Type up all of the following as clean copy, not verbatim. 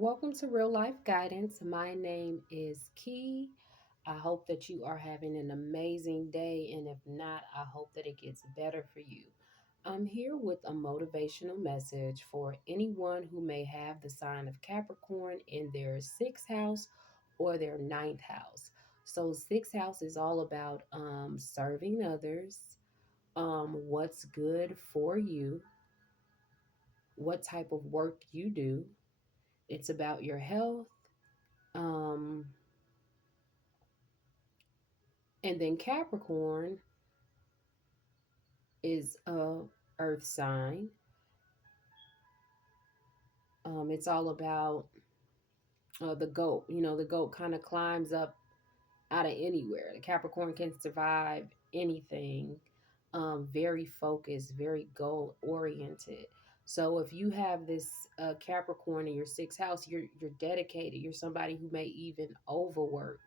Welcome to Real Life Guidance. My name is Key. I hope that you are having an amazing day, and if not, I hope that it gets better for you. I'm here with a motivational message for anyone who may have the sign of Capricorn in their sixth house or their ninth house. So, sixth house is all about serving others, what's good for you, what type of work you do. It's about your health. Um, And then Capricorn is a earth sign. It's all about the goat. You know, the goat kind of climbs up out of anywhere. The Capricorn can survive anything. Very focused, very goal oriented. So if you have this Capricorn in your sixth house, you're dedicated. You're somebody who may even overwork.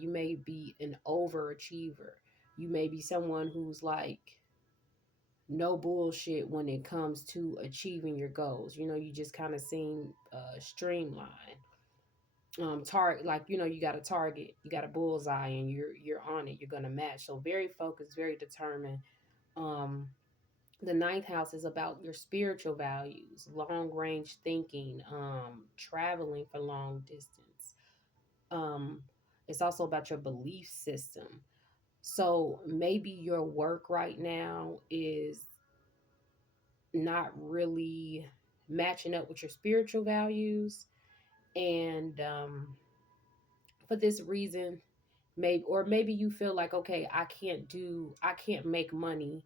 You may be an overachiever. You may be someone who's like no bullshit when it comes to achieving your goals. You know, you just kind of seem streamlined. Target, like, you know, you got a target, you got a bullseye, and you're on it. You're gonna match. So very focused, very determined. Um, the ninth house is about your spiritual values, long range thinking, traveling for long distance. Um, it's also about your belief system. So maybe your work right now is not really matching up with your spiritual values. And for this reason, maybe you feel like, okay, I can't make money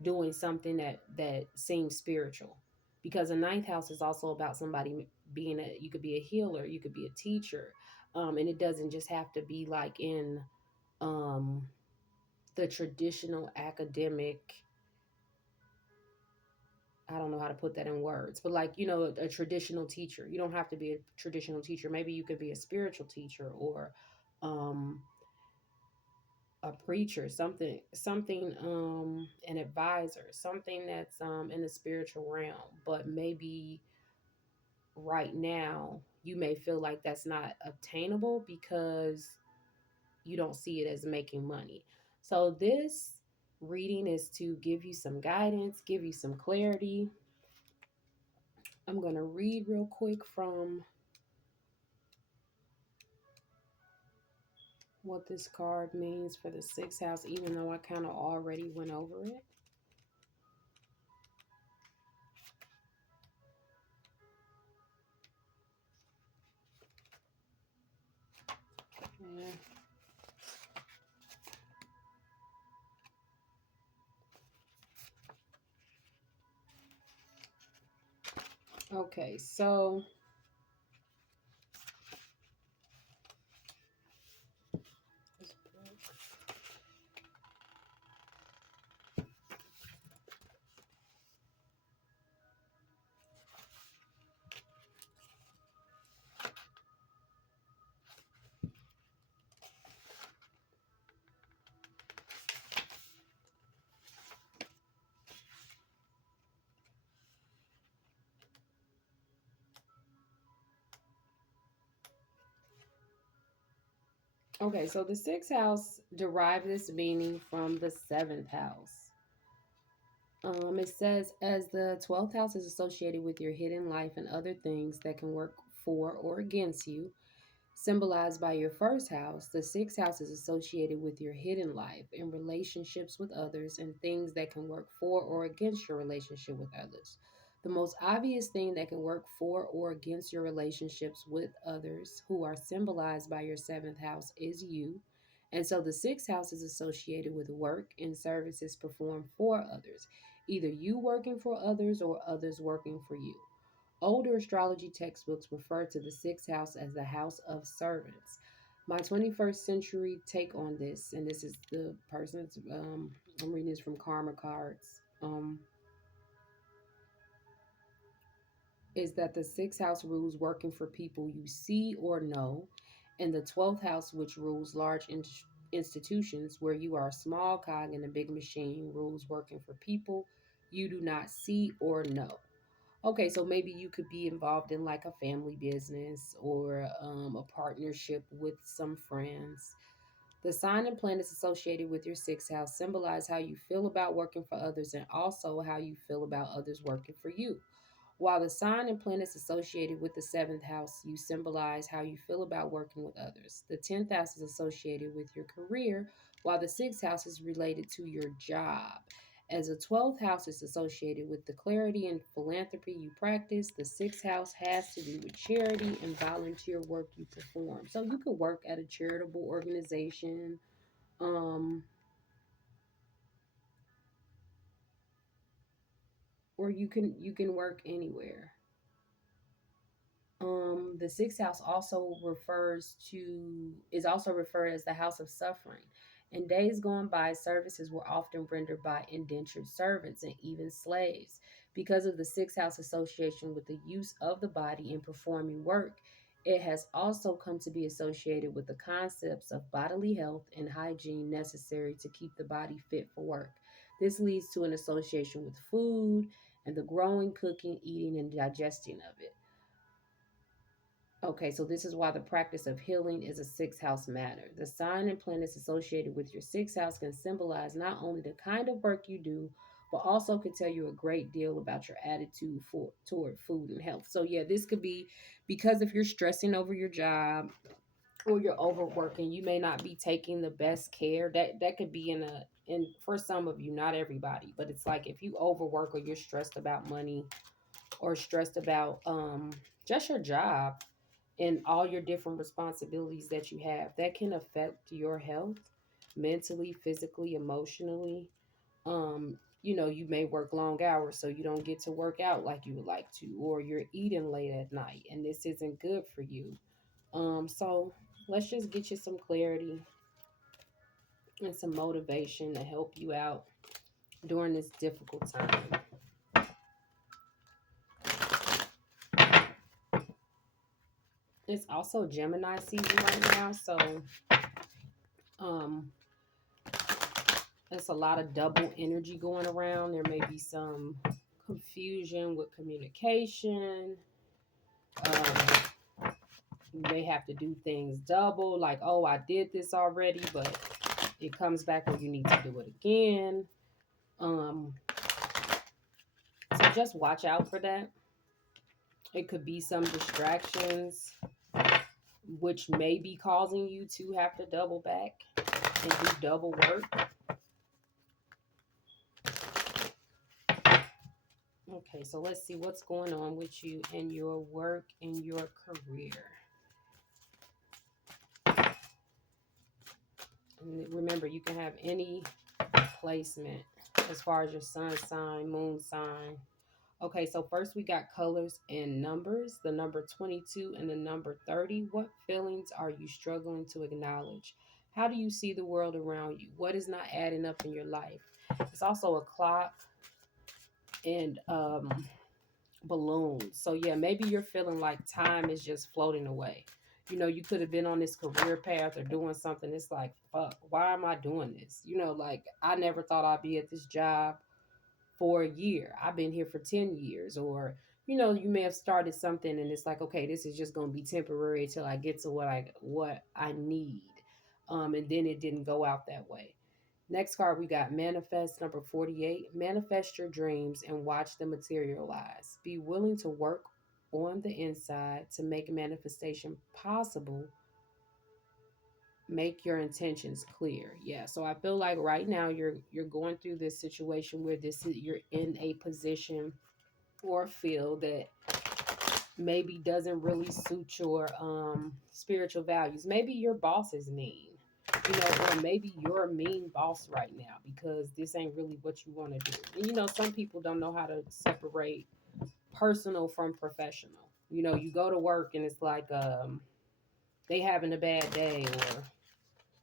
doing something that seems spiritual, because the ninth house is also about somebody being you could be a healer, you could be a teacher. And it doesn't just have to be like in um the traditional academic. I don't know how to put that in words, but like, you know, a traditional teacher. You don't have to be a traditional teacher. Maybe you could be a spiritual teacher, or um, a preacher, something, an advisor, something that's in the spiritual realm. But maybe right now you may feel like that's not obtainable because you don't see it as making money. So this reading is to give you some guidance, give you some clarity. I'm going to read real quick from what this card means for the sixth house, even though I kind of already went over it. Yeah. Okay, so the sixth house derived this meaning from the seventh house. It says, as the 12th house is associated with your hidden life and other things that can work for or against you, symbolized by your first house, the sixth house is associated with your hidden life and relationships with others and things that can work for or against your relationship with others. The most obvious thing that can work for or against your relationships with others, who are symbolized by your seventh house, is you. And so the sixth house is associated with work and services performed for others, either you working for others or others working for you. Older astrology textbooks refer to the sixth house as the house of servants. My 21st century take on this, and this is the person's, I'm reading this from Karma Cards, is that the sixth house rules working for people you see or know, and the 12th house, which rules large institutions where you are a small cog in a big machine, rules working for people you do not see or know. Okay, so maybe you could be involved in like a family business or a partnership with some friends. The sign and planets associated with your sixth house symbolize how you feel about working for others and also how you feel about others working for you. While the sign and planets associated with the seventh house, you symbolize how you feel about working with others. The 10th house is associated with your career, while the sixth house is related to your job. As a 12th house is associated with the clarity and philanthropy you practice, the sixth house has to do with charity and volunteer work you perform. So you could work at a charitable organization, um, or you can work anywhere. The sixth house also refers to is also referred as the house of suffering. In days gone by, services were often rendered by indentured servants and even slaves. Because of the sixth house association with the use of the body in performing work, it has also come to be associated with the concepts of bodily health and hygiene necessary to keep the body fit for work. This leads to an association with food and the growing, cooking, eating, and digesting of it. Okay, so this is why the practice of healing is a sixth house matter. The sign and planets associated with your sixth house can symbolize not only the kind of work you do, but also could tell you a great deal about your attitude toward food and health. So yeah, this could be because if you're stressing over your job or you're overworking, you may not be taking the best care. That could be in for some of you, not everybody, but it's like if you overwork or you're stressed about money or stressed about just your job and all your different responsibilities that you have that can affect your health mentally, physically, emotionally. You may work long hours so you don't get to work out like you would like to, or you're eating late at night and this isn't good for you. So let's just get you some clarity and some motivation to help you out during this difficult time. It's also Gemini season right now, so um there's a lot of double energy going around. There may be some confusion with communication. You may have to do things double, like, oh, I did this already, but it comes back when you need to do it again. Um, so just watch out for that. It could be some distractions, which may be causing you to have to double back and do double work. Okay, so let's see what's going on with you in your work and your career. And remember, you can have any placement as far as your sun sign, moon sign. Okay, so first we got colors and numbers, the number 22 and the number 30. What feelings are you struggling to acknowledge? How do you see the world around you? What is not adding up in your life? It's also a clock and balloons. So yeah, maybe you're feeling like time is just floating away. You could have been on this career path or doing something. It's like, fuck, why am I doing this? Like I never thought I'd be at this job for a year. I've been here for 10 years. Or, you may have started something and it's like, okay, this is just gonna be temporary until I get to what I need. And then it didn't go out that way. Next card, we got manifest number 48. Manifest your dreams and watch them materialize. Be willing to work on the inside to make manifestation possible. Make your intentions clear. Yeah, so I feel like right now you're going through this situation where you're in a position or field that maybe doesn't really suit your spiritual values. Maybe your boss is mean, or maybe you're a mean boss right now because this ain't really what you want to do. And some people don't know how to separate personal from professional. You go to work and it's like they having a bad day or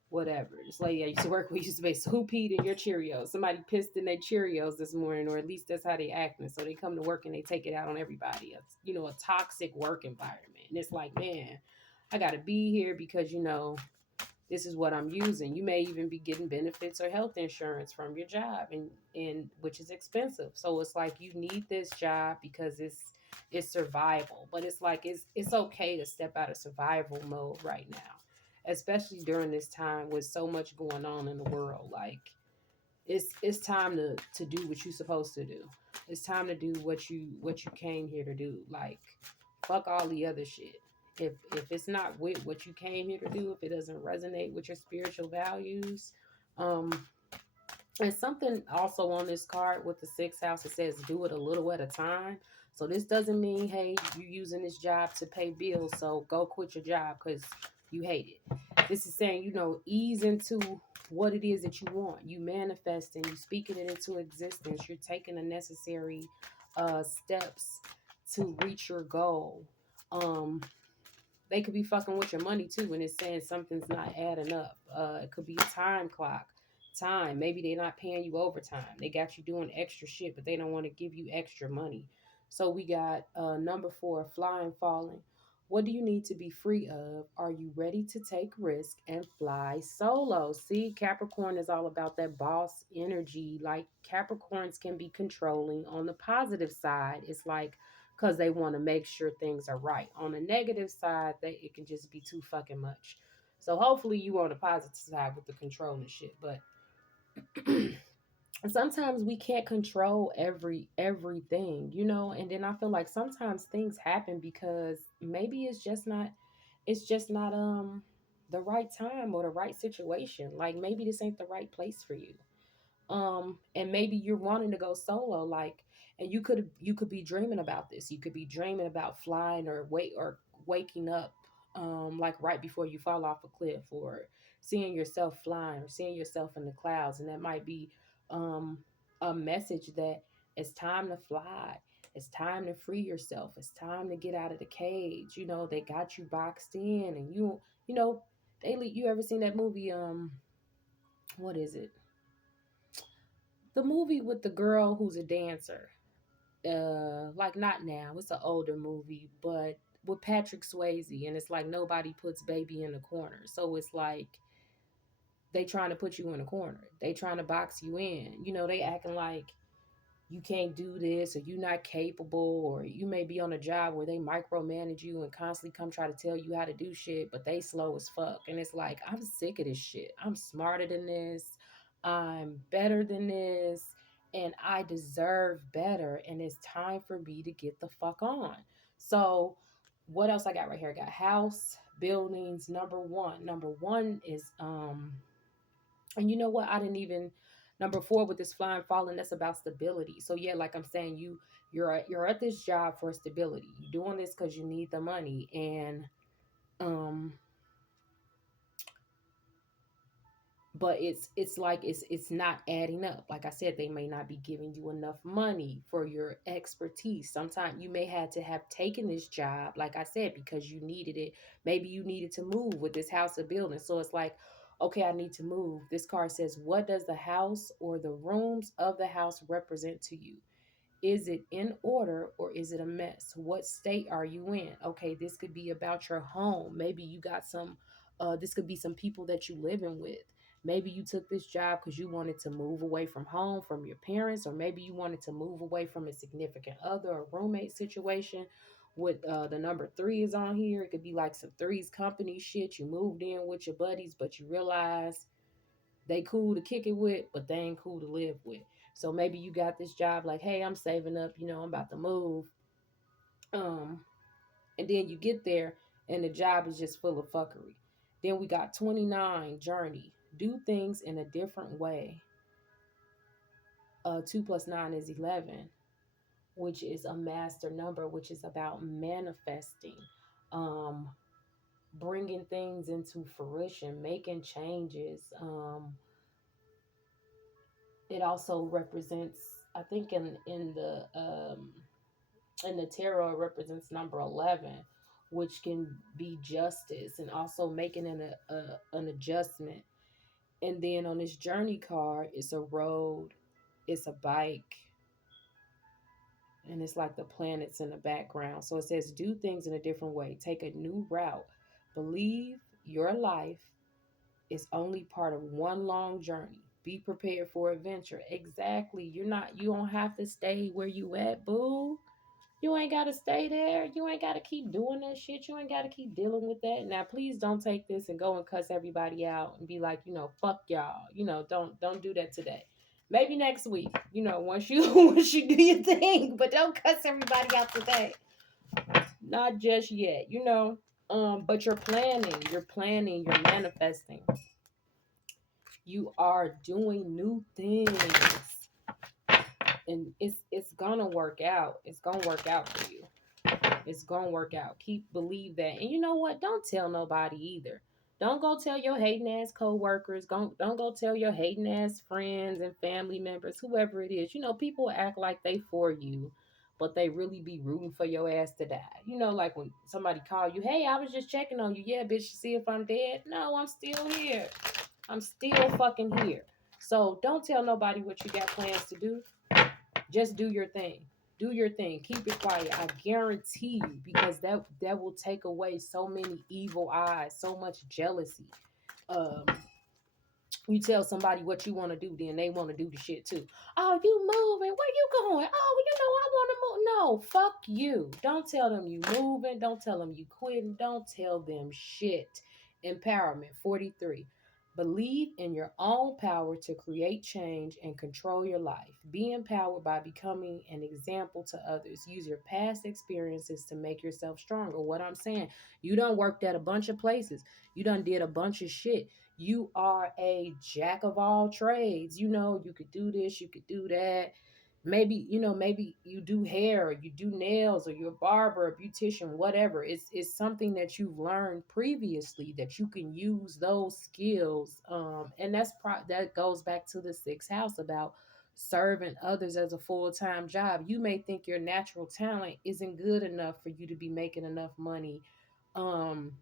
whatever. This lady I used to work with used to say, "Who peed in your Cheerios?" Somebody pissed in their Cheerios this morning, or at least that's how they acting. So they come to work and they take it out on everybody. It's, a toxic work environment. And it's like, man, I got to be here because, This is what I'm using. You may even be getting benefits or health insurance from your job, and which is expensive. So it's like you need this job because it's survival. But it's like it's okay to step out of survival mode right now, especially during this time with so much going on in the world. Like it's time to do what you're supposed to do. It's time to do what you came here to do. Like fuck all the other shit. If it's not with what you came here to do, if it doesn't resonate with your spiritual values, um, and something also on this card with the sixth house, it says do it a little at a time. So this doesn't mean, hey, you're using this job to pay bills, so go quit your job because you hate it. This is saying, ease into what it is that you want. You manifesting, you speaking it into existence. You're taking the necessary steps to reach your goal. Um, they could be fucking with your money too when it's saying something's not adding up. It could be a time clock. Time. Maybe they're not paying you overtime. They got you doing extra shit, but they don't want to give you extra money. So we got number four, flying, falling. What do you need to be free of? Are you ready to take risk and fly solo? See, Capricorn is all about that boss energy. Like Capricorns can be controlling. On the positive side, it's like because they want to make sure things are right. On the negative side, it can just be too fucking much. So hopefully you on the positive side with the control and shit. But sometimes we can't control everything, and then I feel like sometimes things happen because maybe it's just not the right time or the right situation. Like maybe this ain't the right place for you. And maybe you're wanting to go solo, like, and you could be dreaming about this. You could be dreaming about flying or waking up, like right before you fall off a cliff, or seeing yourself flying, or seeing yourself in the clouds. And that might be um a message that it's time to fly. It's time to free yourself. It's time to get out of the cage. They got you boxed in, and you know you ever seen that movie, what is it, the movie with the girl who's a dancer? Like, not now, it's an older movie, but with Patrick Swayze, and it's like nobody puts baby in the corner. So it's like they trying to put you in a corner. They trying to box you in. They acting like you can't do this, or you're not capable, or you may be on a job where they micromanage you and constantly come try to tell you how to do shit, but they slow as fuck. And it's like, I'm sick of this shit. I'm smarter than this. I'm better than this. And I deserve better. And it's time for me to get the fuck on. So, what else I got right here? I got house, buildings, number one. Number one is and you know what? I didn't even number four with this flying falling. That's about stability. So yeah, like I'm saying, you're at this job for stability. You're doing this because you need the money, and um, but it's like it's not adding up. Like I said, they may not be giving you enough money for your expertise. Sometimes you may have to have taken this job, like I said, because you needed it. Maybe you needed to move with this house or building. So it's like, okay, I need to move. This card says, what does the house or the rooms of the house represent to you? Is it in order or is it a mess? What state are you in? Okay, this could be about your home. Maybe you got this could be some people that you living with. Maybe you took this job because you wanted to move away from home, from your parents, or maybe you wanted to move away from a significant other or roommate situation. With the number three is on here. It could be like some threes company shit. You moved in with your buddies, but you realize they cool to kick it with, but they ain't cool to live with. So maybe you got this job like, hey, I'm saving up, I'm about to move. Um, and then you get there and the job is just full of fuckery. Then we got 29, journey. Do things in a different way. 2 plus 9 is 11, which is a master number, which is about manifesting, um, bringing things into fruition, making changes. It also represents, I think in the tarot, it represents number 11, which can be justice and also making an adjustment. And then on this journey card, it's a road, it's a bike, and it's like the planets in the background. So it says do things in a different way, take a new route, believe your life is only part of one long journey. Be prepared for adventure. Exactly. You don't have to stay where you at, boo. You ain't gotta stay there. You ain't gotta keep doing that shit. You ain't gotta keep dealing with that. Now, please don't take this and go and cuss everybody out and be like, fuck y'all. Don't do that today. Maybe next week. Once you once you do your thing, but don't cuss everybody out today. Not just yet. But you're manifesting. You are doing new things, and it's gonna work out. It's gonna work out for you. It's gonna work out. Keep believe that. And you know what? Don't tell nobody either. Don't go tell your hating ass coworkers. Don't go tell your hating ass friends and family members, whoever it is. People act like they for you, but they really be rooting for your ass to die. Like when somebody call you, hey, I was just checking on you. Yeah, bitch, see if I'm dead. No, I'm still here. I'm still fucking here. So don't tell nobody what you got plans to do. Just do your thing. Do your thing. Keep it quiet. I guarantee you, because that will take away so many evil eyes, so much jealousy. Um, you tell somebody what you want to do, then they want to do the shit too. Oh, you moving? Where you going? Oh, I want to move. No, fuck you. Don't tell them you moving. Don't tell them you quitting. Don't tell them shit. Empowerment 43. Believe in your own power to create change and control your life. Be empowered by becoming an example to others. Use your past experiences to make yourself stronger. What I'm saying, you done worked at a bunch of places. You done did a bunch of shit. You are a jack of all trades. You could do this, you could do that. Maybe you do hair, or you do nails, or you're a barber, a beautician, whatever. It's something that you've learned previously that you can use those skills. And that goes back to the sixth house about serving others as a full-time job. You may think your natural talent isn't good enough for you to be making enough money. Um,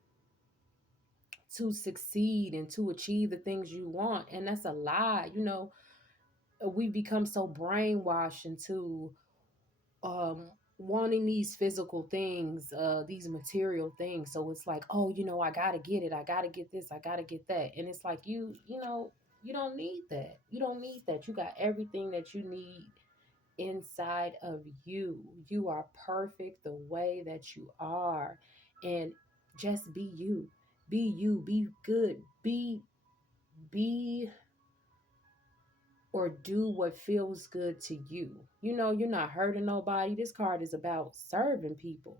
to succeed and to achieve the things you want. And that's a lie. We become so brainwashed into um wanting these physical things, these material things. So it's like, oh, I gotta get it, I gotta get this, I gotta get that. And it's like you don't need that. You don't need that. You got everything that you need inside of you. You are perfect the way that you are. And just be you. Be you. Be good. Be or do what feels good to you. You're not hurting nobody. This card is about serving people.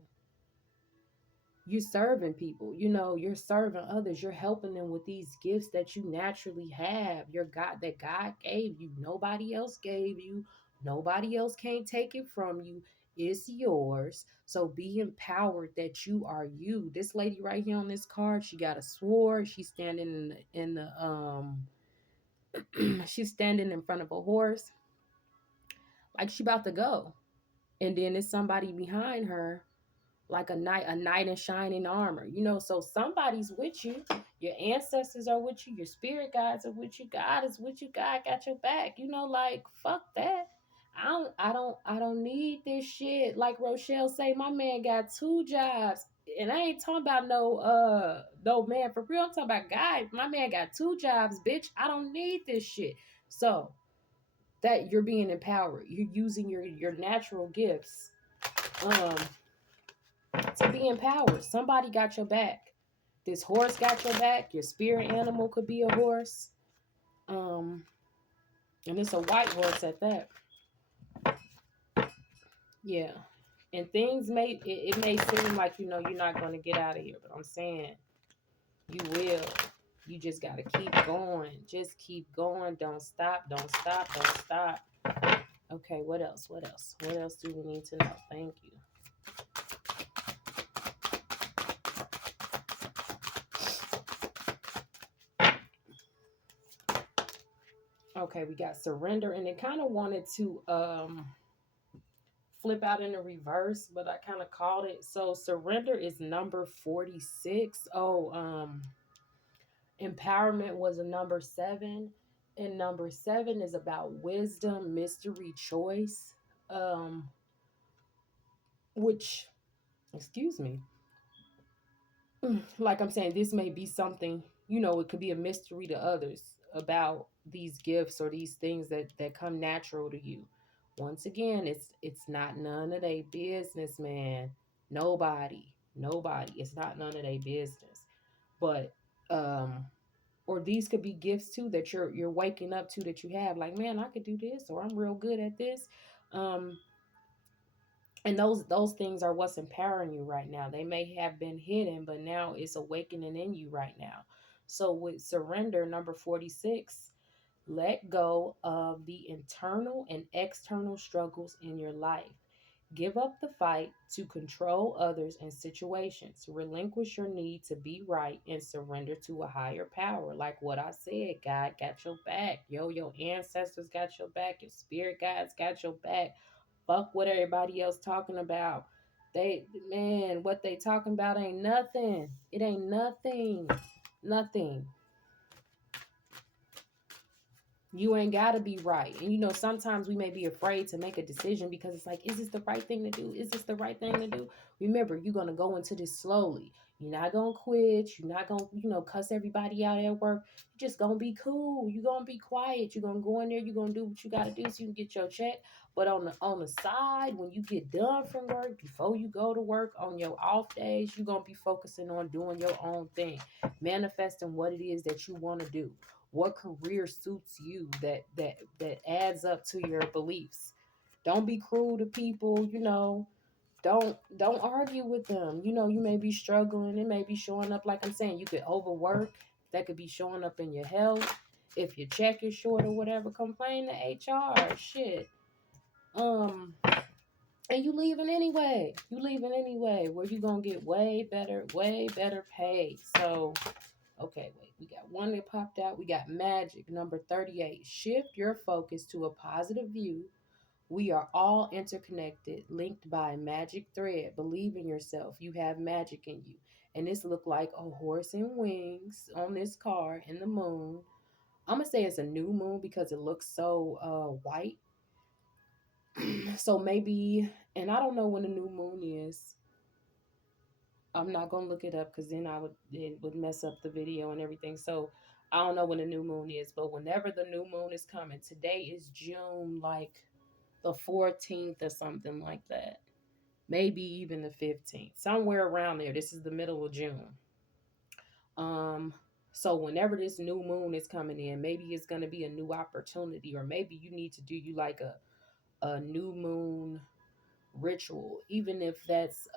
You serving people. You're serving others. You're helping them with these gifts that you naturally have. Your God that God gave you. Nobody else gave you. Nobody else can't take it from you. It's yours. So be empowered that you are you. This lady right here on this card, she got a sword. She's standing she's standing in front of a horse, like she about to go. And then there's somebody behind her, like a knight in shining armor. So somebody's with you. Your ancestors are with you. Your spirit guides are with you. God is with you. God got your back. Like, fuck that. I don't need this shit. Like Rochelle say, my man got two jobs. And I ain't talking about no man for real. I'm talking about guy. My man got two jobs, bitch. I don't need this shit. So that you're being empowered. You're using your natural gifts um to be empowered. Somebody got your back. This horse got your back. Your spirit animal could be a horse. Um, and it's a white horse at that. Yeah. And things it may seem like you're not gonna get out of here, but I'm saying you will. You just gotta keep going. Just keep going. Don't stop. Don't stop. Don't stop. Okay, what else? What else? What else do we need to know? Thank you. Okay, we got surrender, and it kind of wanted to flip out in the reverse, but I kind of called it. So surrender is number 46. Oh, empowerment was a number 7, and number 7 is about wisdom, mystery, choice. Um, which, excuse me, like I'm saying, this may be something. it could be a mystery to others about these gifts or these things that come natural to you. Once again, it's not none of their business, man. Nobody. It's not none of their business. But um or these could be gifts too that you're waking up to, that you have, like, man, I could do this, or I'm real good at this. um and those things are what's empowering you right now. They may have been hidden, but now it's awakening in you right now. So with surrender, number 46, let go of the internal and external struggles in your life. Give up the fight to control others and situations. Relinquish your need to be right and surrender to a higher power. Like what I said, God got your back. Your ancestors got your back. Your spirit guides got your back. Fuck what everybody else talking about. Man, what they talking about ain't nothing. It ain't nothing. Nothing. You ain't got to be right. And sometimes we may be afraid to make a decision because it's like, is this the right thing to do? Is this the right thing to do? Remember, you're going to go into this slowly. You're not going to quit. You're not going to, cuss everybody out at work. You're just going to be cool. You're going to be quiet. You're going to go in there. You're going to do what you got to do so you can get your check. But on the side, when you get done from work, before you go to work on your off days, you're going to be focusing on doing your own thing, manifesting what it is that you want to do, what career suits you, that adds up to your beliefs. Don't be cruel to people. Don't argue with them. You may be struggling. It may be showing up, like I'm saying. You could overwork. That could be showing up in your health. If your check is short or whatever, complain to HR. Shit. And you leaving anyway. Where you gonna get way better pay. So, okay, wait. We got one that popped out. We got magic, number 38. Shift your focus to a positive view. We are all interconnected, linked by a magic thread. Believe in yourself. You have magic in you. And this looked like a horse and wings on this card in the moon. I'm gonna say it's a new moon because it looks so white. So maybe, and I don't know when the new moon is. I'm not gonna look it up because then it would mess up the video and everything. So I don't know when the new moon is, but whenever the new moon is coming, today is June, like the 14th or something like that. Maybe even the 15th, somewhere around there. This is the middle of June. Um, so whenever this new moon is coming in, maybe it's gonna be a new opportunity, or maybe you need to do you like a new moon ritual, even if that's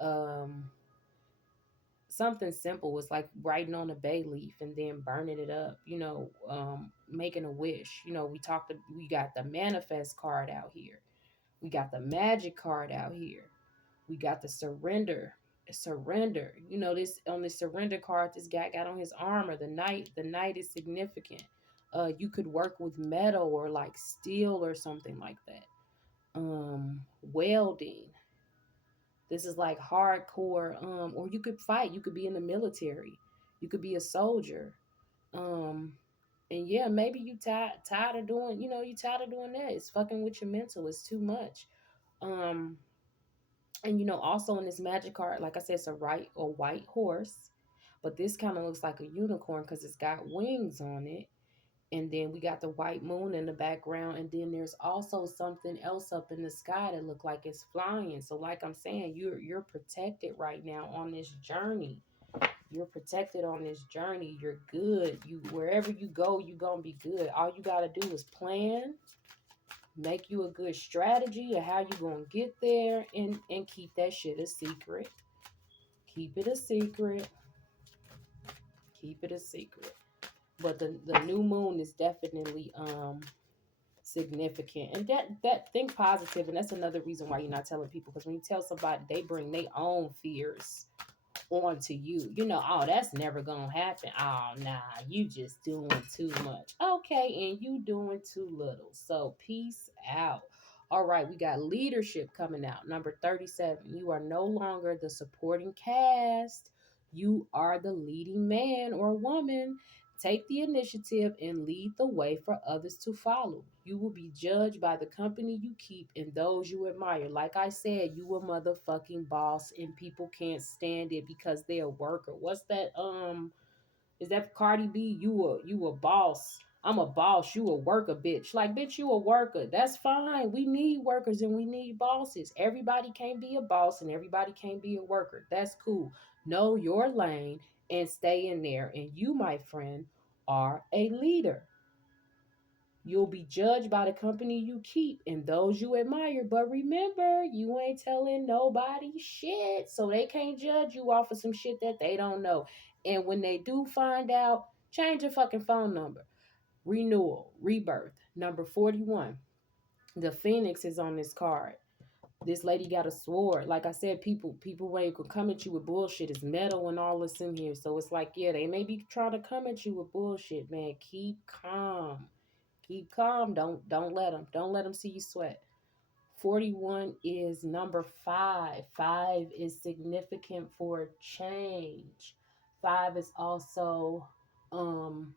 something simple. It's like writing on a bay leaf and then burning it up, making a wish. We got the manifest card out here. We got the magic card out here. We got the surrender. This on the surrender card, this guy got on his armor. The knight is significant. You could work with metal or like steel or something like that. Welding. This is like hardcore. Or you could fight. You could be in the military. You could be a soldier. Um, and yeah, maybe you tired of doing. You tired of doing that. It's fucking with your mental. It's too much. Um, and also in this magic card, like I said, it's a white horse, but this kind of looks like a unicorn because it's got wings on it. And then we got the white moon in the background, and then there's also something else up in the sky that look like it's flying. So like I'm saying, you're protected right now on this journey. You're protected on this journey. You're good. You Wherever you go, you're gonna be good. All you gotta do is plan, make you a good strategy of how you gonna get there, and keep that shit a secret. Keep it a secret. Keep it a secret. But the new moon is definitely significant. And that think positive, and that's another reason why you're not telling people, because when you tell somebody, they bring their own fears onto you. Oh, that's never gonna happen. Oh, nah, you just doing too much. Okay, and you doing too little. So peace out. All right, we got leadership coming out. Number 37. You are no longer the supporting cast. You are the leading man or woman. Take the initiative and lead the way for others to follow. You will be judged by the company you keep and those you admire. Like I said, you a motherfucking boss, and people can't stand it because they're a worker. What's that Is that Cardi B? You a boss. I'm a boss. You a worker, bitch. Like, bitch, you a worker. That's fine. We need workers and we need bosses. Everybody can't be a boss and everybody can't be a worker. That's cool. Know your lane and stay in there. And you, my friend, are a leader. You'll be judged by the company you keep and those you admire. But remember, you ain't telling nobody shit. So they can't judge you off of some shit that they don't know. And when they do find out, change your fucking phone number. Renewal, rebirth, number 41. The phoenix is on this card. This lady got a sword. Like I said, people way could come at you with bullshit. It's metal and all this in here. So it's like, yeah, they may be trying to come at you with bullshit, man. Keep calm. Keep calm. Don't let them see you sweat. 41 is number 5. 5 is significant for change. 5 is also um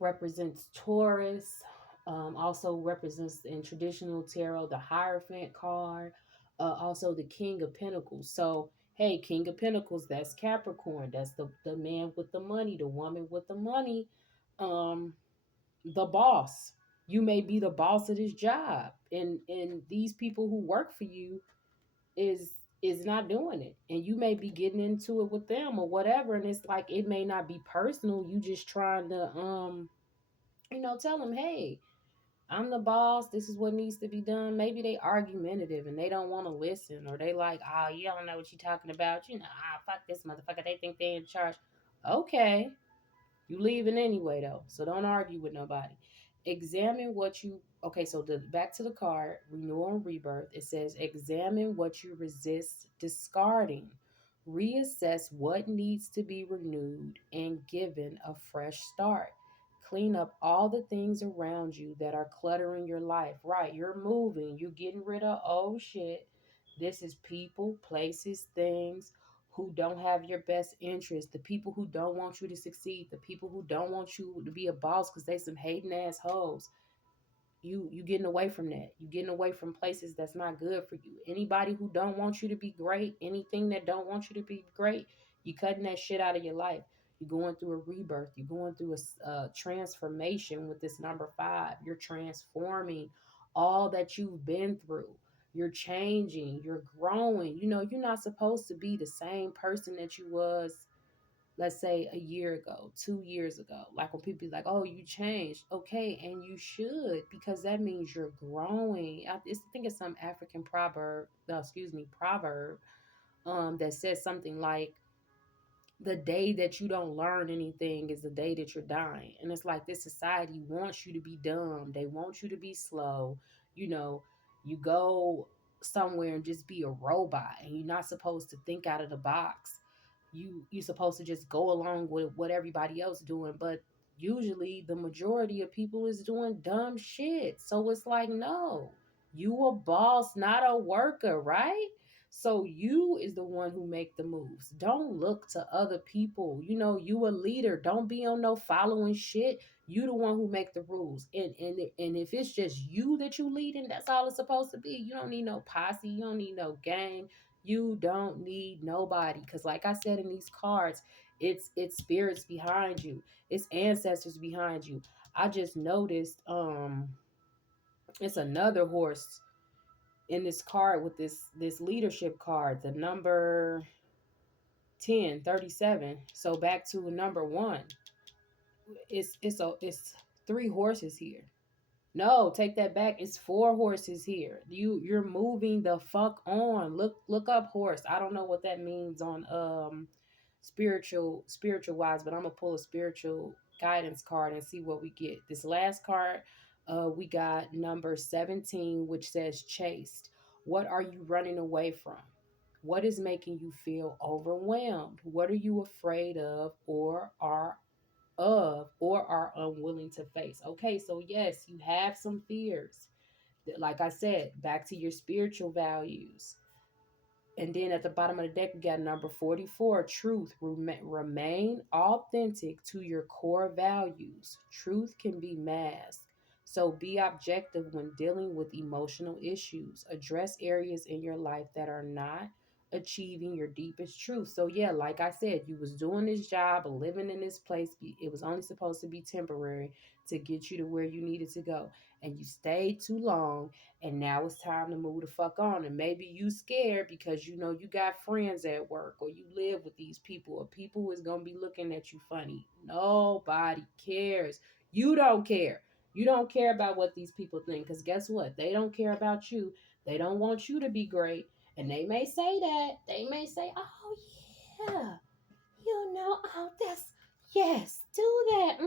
represents Taurus, also represents in traditional tarot the Hierophant card, also the King of Pentacles. So, hey, King of Pentacles, that's Capricorn. That's the man with the money, the woman with the money, um, the boss. You may be the boss of this job, and these people who work for you is is not doing it, and you may be getting into it with them or whatever, and it's like it may not be personal. You just trying to tell them, hey, I'm the boss. This is what needs to be done. Maybe they argumentative and they don't want to listen, or they like, oh, you don't know what you're talking about. Fuck this motherfucker. They think they in charge. Okay, you leaving anyway though, so don't argue with nobody. Examine what you okay. So the back to the card, renewal and rebirth. It says examine what you resist discarding. Reassess what needs to be renewed and given a fresh start. Clean up all the things around you that are cluttering your life. Right, you're moving. You're getting rid of old shit. This is people, places, things who don't have your best interest, the people who don't want you to succeed, the people who don't want you to be a boss because they some hating ass hoes. You getting away from that. You getting away from places that's not good for you. Anybody who don't want you to be great, anything that don't want you to be great, you cutting that shit out of your life. You're going through a rebirth. You're going through a transformation with this number 5. You're transforming all that you've been through. You're changing. You're growing. You're not supposed to be the same person that you was, let's say, a year ago, 2 years ago. Like when people be like, oh, you changed. Okay, and you should, because that means you're growing. I think it's some African proverb, no, excuse me, proverb, that says something like, the day that you don't learn anything is the day that you're dying. And it's like this society wants you to be dumb. They want you to be slow. You know, you go somewhere and just be a robot, and you're not supposed to think out of the box. You're supposed to just go along with what everybody else doing, but usually the majority of people is doing dumb shit. So it's like, no, you a boss, not a worker, right? So you is the one who make the moves. Don't look to other people. You a leader. Don't be on no following shit. You the one who make the rules. And if it's just you that you leading, that's all it's supposed to be. You don't need no posse. You don't need no gang. You don't need nobody. Cause like I said in these cards, it's spirits behind you. It's ancestors behind you. I just noticed it's another horse in this card with this leadership card, the number 1037. So back to number 1. It's 3 horses here. No, take that back. It's 4 horses here. You're moving the fuck on. Look up horse. I don't know what that means on spiritual wise, but I'm gonna pull a spiritual guidance card and see what we get. This last card, we got number 17, which says chased. What are you running away from? What is making you feel overwhelmed? What are you afraid of or are unwilling to face? Okay, so yes, you have some fears. Like I said, back to your spiritual values. And then at the bottom of the deck, we got number 44, truth. Remain authentic to your core values. Truth can be masked. So be objective when dealing with emotional issues. Address areas in your life that are not achieving your deepest truth. So yeah, like I said, you was doing this job, living in this place. It was only supposed to be temporary to get you to where you needed to go. And you stayed too long, and now it's time to move the fuck on. And maybe you scared because you know you got friends at work, or you live with these people, or people is gonna be looking at you funny. Nobody cares. You don't care. You don't care about what these people think, because guess what? They don't care about you. They don't want you to be great. And they may say that. They may say, oh, yeah, oh, that's, yes, do that.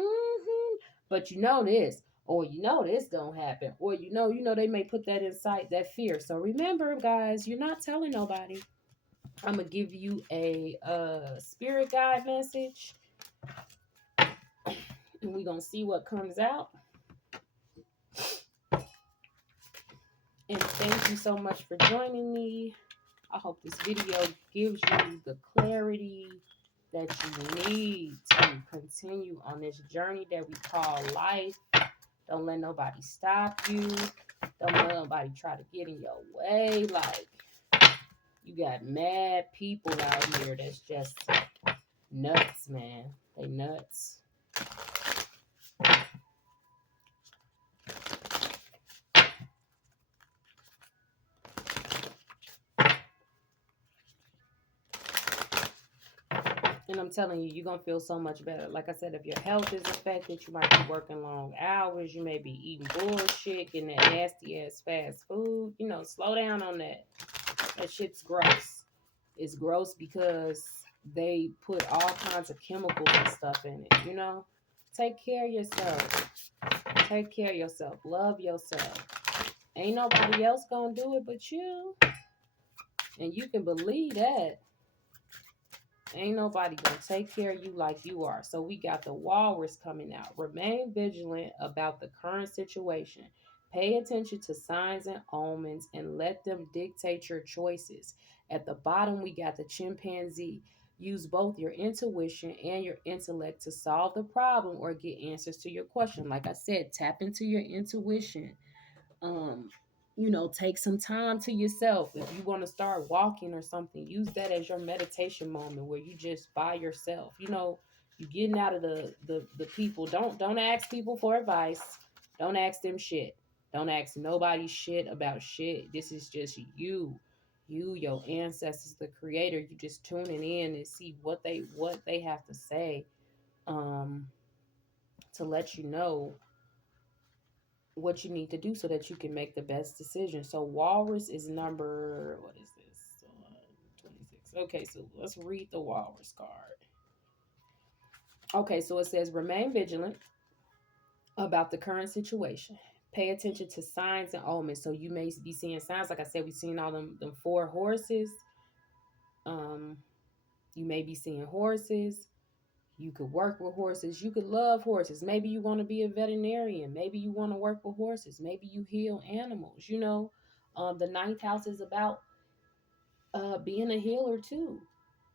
But you know this, or you know this gonna happen, or they may put that inside that fear. So remember, guys, you're not telling nobody. I'm gonna give you a spirit guide message, and we're gonna see what comes out. And thank you so much for joining me. I hope this video gives you the clarity that you need to continue on this journey that we call life. Don't let nobody stop you. Don't let nobody try to get in your way. Like, you got mad people out here that's just nuts, man. They nuts. And I'm telling you, you're going to feel so much better. Like I said, if your health is affected, you might be working long hours. You may be eating bullshit, getting that nasty ass fast food. Slow down on that. That shit's gross. It's gross because they put all kinds of chemicals and stuff in it. Take care of yourself. Take care of yourself. Love yourself. Ain't nobody else going to do it but you. And you can believe that. Ain't nobody gonna take care of you like you are. So we got the walrus coming out. Remain vigilant about the current situation. Pay attention to signs and omens and let them dictate your choices. At the bottom, we got the chimpanzee. Use both your intuition and your intellect to solve the problem or get answers to your question. Like I said, tap into your intuition. um take some time to yourself. If you want to start walking or something, use that as your meditation moment where you just by yourself. You getting out of the people. Don't ask people for advice. Don't ask them shit. Don't ask nobody shit about shit. This is just your ancestors, the creator. You just tuning in and see what they have to say, um to let you know what you need to do so that you can make the best decision. So walrus is number, what is this? 26. Okay, so let's read the walrus card. Okay, so it says remain vigilant about the current situation. Pay attention to signs and omens. So you may be seeing signs. Like I said, we've seen all them four horses. Um, you may be seeing horses. You could work with horses. You could love horses. Maybe you want to be a veterinarian. Maybe you want to work with horses. Maybe you heal animals. The ninth house is about being a healer too.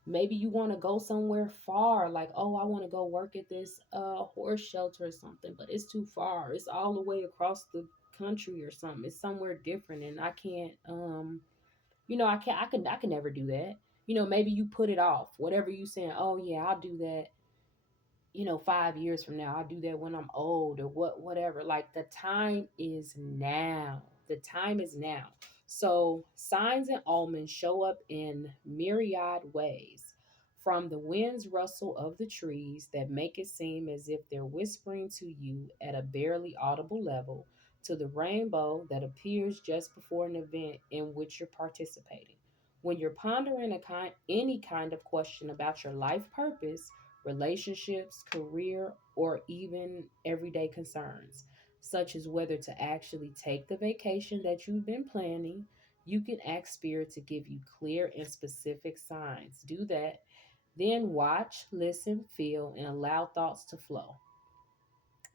Maybe you want to go somewhere far, like, oh, I want to go work at this horse shelter or something, but it's too far. It's all the way across the country or something. It's somewhere different, and I can't. I can never do that. Maybe you put it off. Whatever you saying, oh yeah, I'll do that, 5 years from now. I'll do that when I'm old or whatever. Like, the time is now. The time is now. So signs and omens show up in myriad ways. From the wind's rustle of the trees that make it seem as if they're whispering to you at a barely audible level, to the rainbow that appears just before an event in which you're participating. When you're pondering any kind of question about your life purpose, relationships, career, or even everyday concerns, such as whether to actually take the vacation that you've been planning, you can ask Spirit to give you clear and specific signs. Do that. Then watch, listen, feel, and allow thoughts to flow.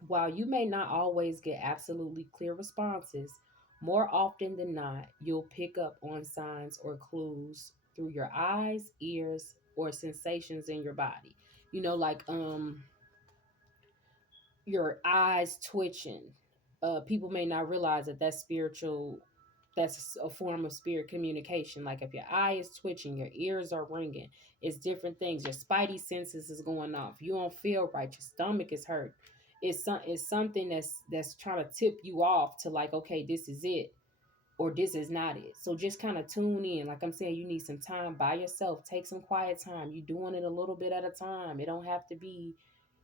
While you may not always get absolutely clear responses, more often than not, you'll pick up on signs or clues through your eyes, ears, or sensations in your body. Like your eyes twitching. People may not realize that that's spiritual. That's a form of spirit communication. Like if your eye is twitching, your ears are ringing, it's different things. Your spidey senses is going off. You don't feel right. Your stomach is hurt. It's something that's trying to tip you off to like, okay, this is it or this is not it. So just kind of tune in. Like I'm saying, you need some time by yourself. Take some quiet time. You doing it a little bit at a time. It don't have to be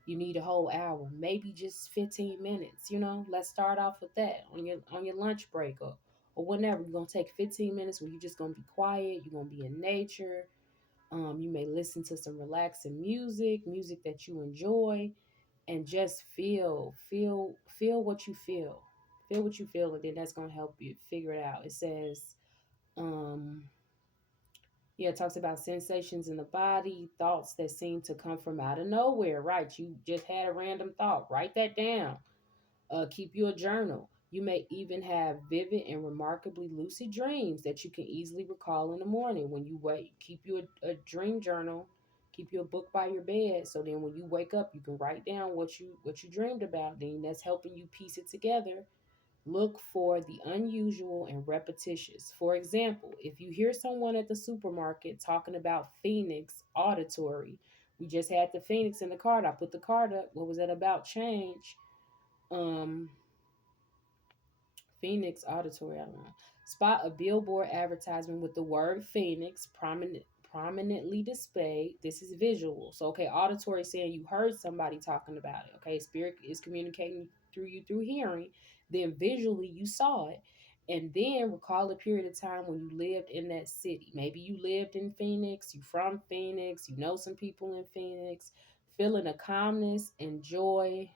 you need a whole hour. Maybe just 15 minutes, you know? Let's start off with that on your lunch break or whenever. You're gonna take 15 minutes where you're just gonna be quiet, you're gonna be in nature. You may listen to some relaxing music that you enjoy, and just feel what you feel. Feel what you feel, and then that's gonna help you figure it out. It says, um, yeah, it talks about sensations in the body, thoughts that seem to come from out of nowhere. Right, you just had a random thought. Write that down. Keep you a journal. You may even have vivid and remarkably lucid dreams that you can easily recall in the morning when you wake. Keep you a dream journal. Keep you a book by your bed, so then when you wake up, you can write down what you dreamed about. Then that's helping you piece it together. Look for the unusual and repetitious. For example, if you hear someone at the supermarket talking about Phoenix auditory, we just had the Phoenix in the card. I put the card up. What was that about? Change. Um, Phoenix Auditory, I don't know. Spot a billboard advertisement with the word Phoenix prominently displayed. This is visual. So, okay, auditory saying you heard somebody talking about it. Okay, spirit is communicating through you through hearing. Then visually you saw it. And then recall a period of time when you lived in that city. Maybe you lived in Phoenix, you from Phoenix, you know some people in Phoenix, feeling a calmness and joy.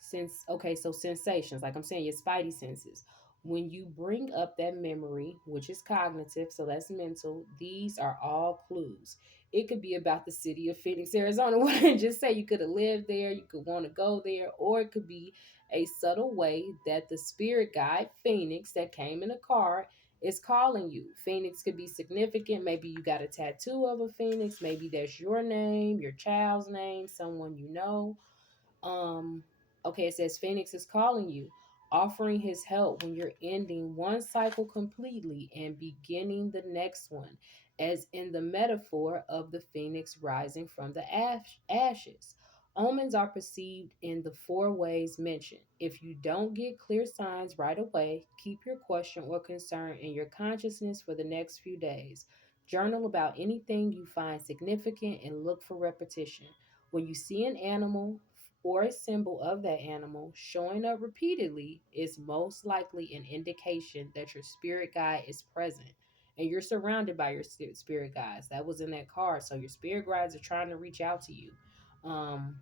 So sensations, like I'm saying, your spidey senses. When you bring up that memory, which is cognitive, so that's mental, these are all clues. It could be about the city of Phoenix, Arizona. What I just say, you could have lived there, you could want to go there, or it could be a subtle way that the spirit guide Phoenix that came in a car is calling you. Phoenix could be significant. Maybe you got a tattoo of a phoenix. Maybe that's your name, your child's name, someone you know. um okay, it says Phoenix is calling you, offering his help when you're ending one cycle completely and beginning the next one, as in the metaphor of the phoenix rising from the ashes. Omens are perceived in the four ways mentioned. If you don't get clear signs right away, keep your question or concern in your consciousness for the next few days. Journal about anything you find significant and look for repetition. When you see an animal or a symbol of that animal showing up repeatedly, is most likely an indication that your spirit guide is present and you're surrounded by your spirit guides. That was in that card. So your spirit guides are trying to reach out to you. Um,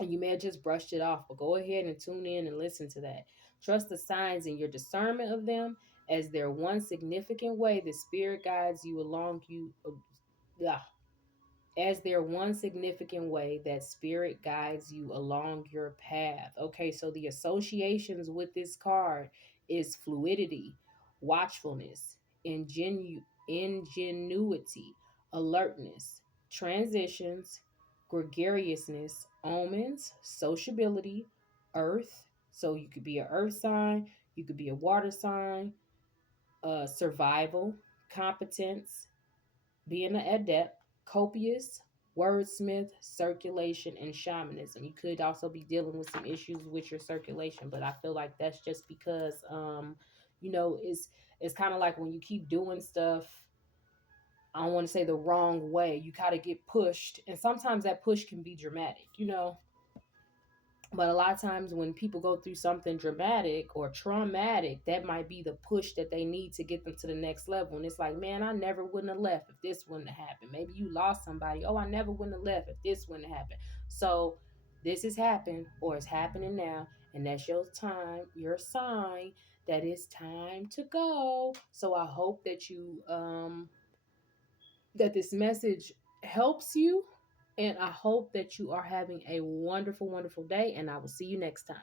and you may have just brushed it off, but go ahead and tune in and listen to that. Trust the signs in your discernment of them, as their one significant way the spirit guides you along as their one significant way that spirit guides you along your path. Okay, so the associations with this card is fluidity, watchfulness, ingenuity, alertness, transitions, gregariousness, omens, sociability, earth. So you could be an earth sign, you could be a water sign, survival, competence, being an adept, copious, wordsmith, circulation, and shamanism. You could also be dealing with some issues with your circulation, but I feel like that's just because it's kind of like when you keep doing stuff, I don't want to say the wrong way, you kind of get pushed, and sometimes that push can be dramatic. But a lot of times when people go through something dramatic or traumatic, that might be the push that they need to get them to the next level. And it's like, man, I never wouldn't have left if this wouldn't have happened. Maybe you lost somebody. Oh, I never wouldn't have left if this wouldn't have happened. So this has happened or it's happening now. And that's your time, your sign that it's time to go. So I hope that this message helps you. And I hope that you are having a wonderful, wonderful day. And I will see you next time.